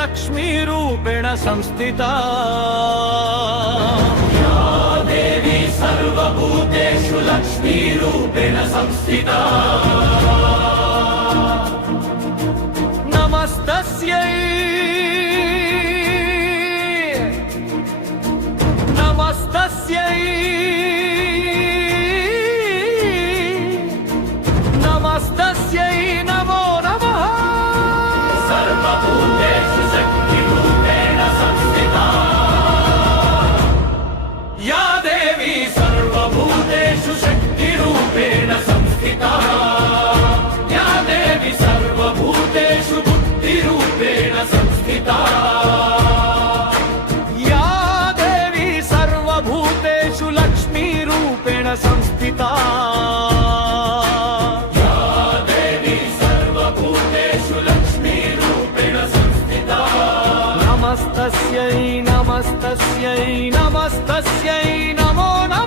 लक्ष्मीरूपेण संस्थिता या देवी सर्वभूतेषु लक्ष्मीरूपेण संस्थिता नमस्तस्यै नमस्तस्यै नमस्तस्यै नमो नमः सर्वभूतेषु शक्तिरूपेण संस्थिता या देवी सर्वभूतेषु शक्तिरूपेण संस्थिता या देवी सर्वभूतेषु बुद्धिरूपेण संस्थिता या देवी सर्वभूतेषु लक्ष्मीरूपेण संस्थिता नमस्तस्यै नमस्तस्यै नमस्तस्यै नमो नमः